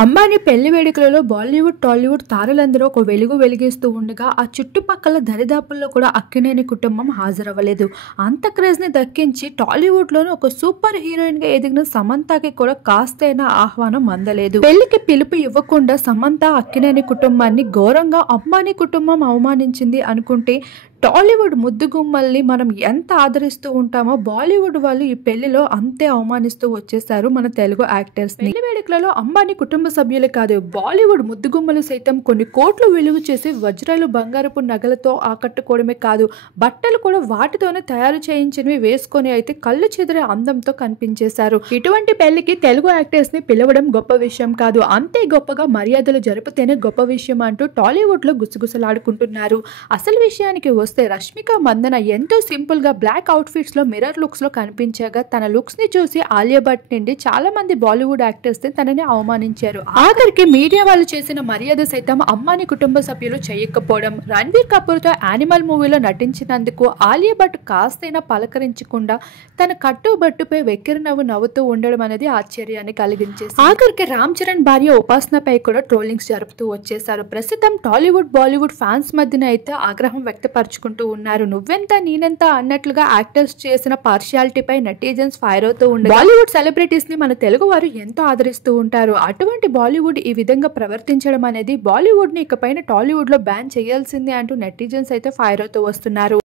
అంబానీ పెళ్లి వేడుకలలో బాలీవుడ్ టాలీవుడ్ తారలందరూ ఒక వెలుగు వెలిగిస్తూ ఉండగా ఆ చుట్టుపక్కల దరిదాపుల్లో కూడా అక్కినేని కుటుంబం హాజరవ్వలేదు. అంత క్రేజ్ ని దక్కించి టాలీవుడ్ లోనే ఒక సూపర్ హీరోయిన్ గా ఎదిగిన సమంతకి కూడా కాస్తైనా ఆహ్వానం అందలేదు. పెళ్లికి పిలుపు ఇవ్వకుండా సమంత అక్కినేని కుటుంబాన్ని ఘోరంగా అంబానీ కుటుంబం అవమానించింది అనుకుంటే టాలీవుడ్ ముద్దుగుమ్మల్ని మనం ఎంత ఆదరిస్తూ ఉంటామో బాలీవుడ్ వాళ్ళు ఈ పెళ్లిలో అంతే అవమానిస్తూ వచ్చేసారు మన తెలుగు యాక్టర్స్ ని. పెళ్లి వేడుకలలో అంబానీ కుటుంబ సభ్యులు కాదు, బాలీవుడ్ ముద్దుగుమ్మలు సైతం కొన్ని కోట్లు విలువ చేసి వజ్రాలు బంగారపు నగలతో ఆకట్టుకోవడమే కాదు, బట్టలు కూడా వాటితోనే తయారు చేయించినవి వేసుకొని అయితే కళ్ళు చెదిరే అందంతో కనిపించేశారు. ఇటువంటి పెళ్లికి తెలుగు యాక్టర్స్ ని పిలవడం గొప్ప విషయం కాదు, అంతే గొప్పగా మర్యాదలు జరుపుతేనే గొప్ప విషయం అంటూ టాలీవుడ్ లో గుసగుసలాడుకుంటున్నారు. అసలు విషయానికి వస్తే రష్మిక మందన ఎంతో సింపుల్ గా బ్లాక్ అవుట్ ఫిట్స్ లో మిర్రర్ లుక్స్ లో కనిపించగా తన లుక్స్ ని చూసి ఆలియా భట్ నుండి చాలా మంది బాలీవుడ్ యాక్టర్స్ తనని అవమానించారు. ఆఖరికి మీడియా వాళ్ళు చేసిన మర్యాద సైతం అంబానీ కుటుంబ సభ్యులు చేయకపోవడం, రణ్వీర్ కపూర్ తో యానిమల్ మూవీలో నటించినందుకు ఆలియా భట్ కాస్తైనా పలకరించకుండా తన కట్టుబట్టుపై వెక్కిరి నవ్వు నవ్వుతూ ఉండడం అనేది ఆశ్చర్యాన్ని కలిగించేసి ఆఖరికి రామ్ చరణ్ భార్య ఉపాసనపై కూడా ట్రోలింగ్స్ జరుపుతూ వచ్చేసారు. ప్రస్తుతం టాలీవుడ్ బాలీవుడ్ ఫ్యాన్స్ మధ్యన అయితే ఆగ్రహం వ్యక్తపరచుకుంటూ ఉన్నారు. నువ్వెంత నేనెంత అన్నట్లుగా యాక్టర్స్ చేసిన పార్షియాలిటీపై నెటిజన్స్ ఫైర్ అవుతూ ఉంటారు. బాలీవుడ్ సెలబ్రిటీస్ ని మన తెలుగు వారు ఎంతో ఆదరిస్తూ ఉంటారు. అటువంటి బాలీవుడ్ ఈ విధంగా ప్రవర్తించడం అనేది బాలీవుడ్ ని ఇకపైన టాలీవుడ్ లో బ్యాన్ చేయాల్సిందే అంటూ నెటిజన్స్ అయితే ఫైర్ అవుతూ వస్తున్నారు.